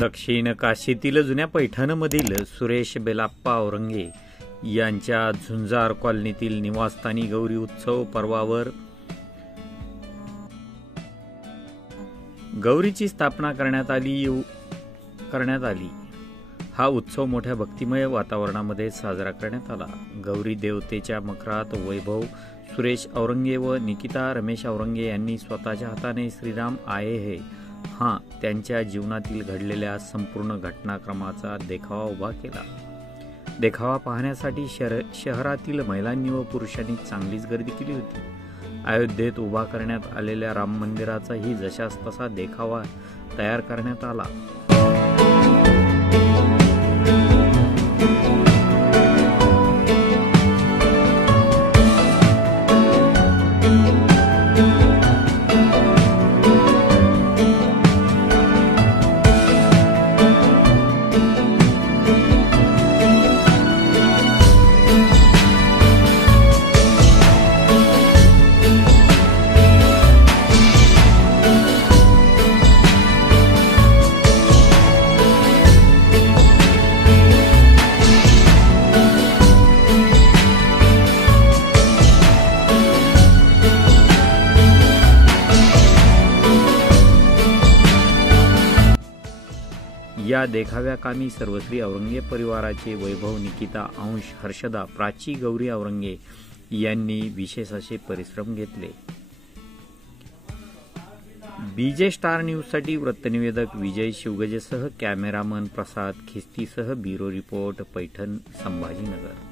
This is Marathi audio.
दक्षिण काशीतील जुन्या पैठणमधील सुरेश बेलाप्पा औरंगे यांच्या झुंजार कॉलनीतील निवासस्थानी गौरी उत्सव पर्वावर गौरीची स्थापना करण्यात आली। हा उत्सव मोठ्या भक्तिमय वातावरणामध्ये साजरा करण्यात आला। गौरी देवतेच्या मकरात वैभव सुरेश औरंगे व निकिता रमेश औरंगे यांनी स्वतःच्या हाताने श्रीराम आये है हा त्यांच्या जीवनातील घडलेल्या संपूर्ण घटनाक्रमाचा देखावा उभा केला। देखावा पाहण्यासाठी शहरातील महिलांनी व पुरुषांनी चांगलीच गर्दी केली होती। अयोध्येत उभा करण्यात आलेल्या राम मंदिराचाही जशास तसा देखावा तयार करण्यात आला। या देखाव्याकामी सर्वश्री औरंगे परिवाराचे वैभव, निकिता, अंश, हर्षदा, प्राची, गौरी औरंगे यांनी विशेष असे परिश्रम घेतले। बीजे स्टार न्यूजसाठी वृत्तनिवेदक विजय शिवगजेसह कॅमेरामन प्रसाद खिस्तीसह ब्युरो रिपोर्ट पैठण संभाजीनगर।